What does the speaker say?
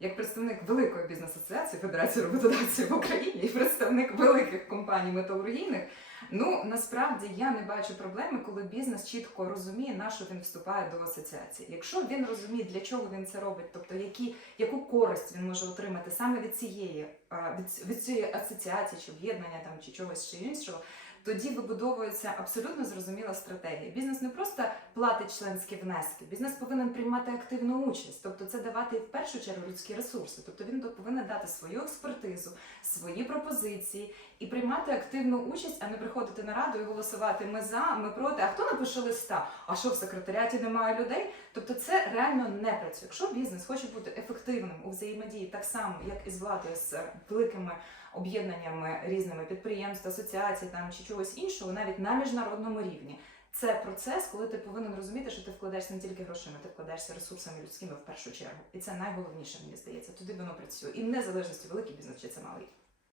як представник великої бізнес-асоціації Федерації роботодавців в Україні і представник великих компаній металургійних, ну насправді я не бачу проблеми, коли бізнес чітко розуміє, на що він вступає до асоціації. Якщо він розуміє, для чого він це робить, тобто які, яку користь він може отримати саме від цієї від, від цієї асоціації чи об'єднання там чи чогось чи іншого. Тоді вибудовується абсолютно зрозуміла стратегія. Бізнес не просто платить членські внески, бізнес повинен приймати активну участь, тобто це давати в першу чергу людські ресурси. Тобто він повинен дати свою експертизу, свої пропозиції і приймати активну участь, а не приходити на раду і голосувати ми за, ми проти. А хто напише листа? А що в секретаріаті немає людей? Тобто це реально не працює. Якщо бізнес хоче бути ефективним у взаємодії, так само як і з владою з великими об'єднаннями різними підприємств, асоціацій там чи чогось іншого, навіть на міжнародному рівні. Це процес, коли ти повинен розуміти, що ти вкладаєшся не тільки грошима, ти вкладаєшся ресурсами людськими в першу чергу. І це найголовніше, мені здається. Туди воно працює. І в незалежності великий бізнес чи це малий.